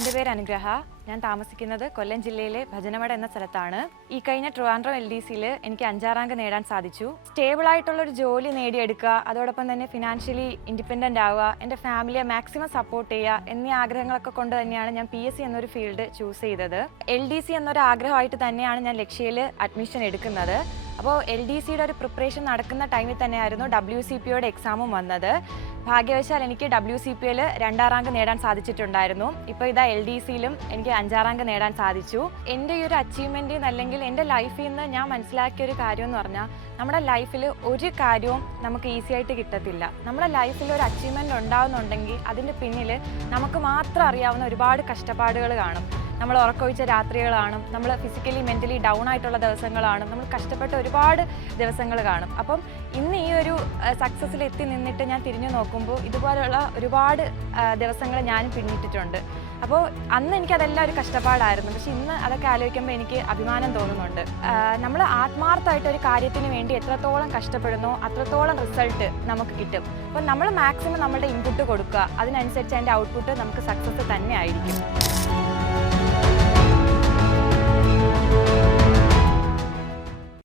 എൻ്റെ പേര് അനുഗ്രഹ. ഞാൻ താമസിക്കുന്നത് കൊല്ലം ജില്ലയിലെ ഭജനമട എന്ന സ്ഥലത്താണ്. ഈ കഴിഞ്ഞ ട്രിവാൻഡ്രം LDCയിൽ എനിക്ക് 5ാം റാങ്ക് നേടാൻ സാധിച്ചു. സ്റ്റേബിളായിട്ടുള്ളൊരു ജോലി നേടിയെടുക്കുക, അതോടൊപ്പം തന്നെ ഫിനാൻഷ്യലി ഇൻഡിപെൻഡൻ്റ് ആവുക, എൻ്റെ ഫാമിലിയെ മാക്സിമം സപ്പോർട്ട് ചെയ്യുക എന്നീ ആഗ്രഹങ്ങളൊക്കെ കൊണ്ട് തന്നെയാണ് ഞാൻ PSC എന്നൊരു ഫീൽഡ് ചൂസ് ചെയ്തത്. LDC എന്നൊരു ആഗ്രഹമായിട്ട് തന്നെയാണ് ഞാൻ ലക്ഷ്യയിൽ അഡ്മിഷൻ എടുക്കുന്നത്. അപ്പോൾ LDCയുടെ ഒരു പ്രിപ്പറേഷൻ നടക്കുന്ന ടൈമിൽ തന്നെയായിരുന്നു WCPയുടെ എക്സാമും വന്നത്. ഭാഗ്യവശാൽ എനിക്ക് WCPയിൽ 2ാം റാങ്ക് നേടാൻ സാധിച്ചിട്ടുണ്ടായിരുന്നു. ഇപ്പോൾ ഇതാ LDCയിലും എനിക്ക് 5ാം റാങ്ക് നേടാൻ സാധിച്ചു. എൻ്റെ ഈ ഒരു അച്ചീവ്മെൻറ്റിൽ നിന്ന് അല്ലെങ്കിൽ എൻ്റെ ലൈഫിൽ നിന്ന് ഞാൻ മനസ്സിലാക്കിയ ഒരു കാര്യം എന്ന് പറഞ്ഞാൽ, നമ്മുടെ ലൈഫിൽ ഒരു കാര്യവും നമുക്ക് ഈസി ആയിട്ട് കിട്ടത്തില്ല. നമ്മുടെ ലൈഫിൽ ഒരു അച്ചീവ്മെൻറ്റ് ഉണ്ടാകുന്നുണ്ടെങ്കിൽ അതിൻ്റെ പിന്നിൽ നമുക്ക് മാത്രം അറിയാവുന്ന ഒരുപാട് കഷ്ടപ്പാടുകൾ കാണും. നമ്മൾ ഉറക്കമൊഴിച്ച രാത്രികൾ കാണും, നമ്മൾ ഫിസിക്കലി മെൻ്റലി ഡൗൺ ആയിട്ടുള്ള ദിവസങ്ങളാണ്, നമ്മൾ കഷ്ടപ്പെട്ട ഒരുപാട് ദിവസങ്ങൾ കാണും. അപ്പം ഇന്ന് ഈ ഒരു സക്സസ്സിൽ എത്തി നിന്നിട്ട് ഞാൻ തിരിഞ്ഞു നോക്കുമ്പോൾ ഇതുപോലുള്ള ഒരുപാട് ദിവസങ്ങൾ ഞാനും പിന്നിട്ടിട്ടുണ്ട്. അപ്പോൾ അന്ന് എനിക്കതെല്ലാം ഒരു കഷ്ടപ്പാടായിരുന്നു. പക്ഷെ ഇന്ന് അതൊക്കെ ആലോചിക്കുമ്പോൾ എനിക്ക് അഭിമാനം തോന്നുന്നുണ്ട്. നമ്മൾ ആത്മാർത്ഥമായിട്ട് ഒരു കാര്യത്തിന് വേണ്ടി എത്രത്തോളം കഷ്ടപ്പെടുന്നോ അത്രത്തോളം റിസൾട്ട് നമുക്ക് കിട്ടും. അപ്പോൾ നമ്മൾ മാക്സിമം നമ്മളുടെ ഇൻപുട്ട് കൊടുക്കുക, അതിനനുസരിച്ച് അതിൻ്റെ ഔട്ട്പുട്ട് നമുക്ക് സക്സസ് തന്നെ ആയിരിക്കും.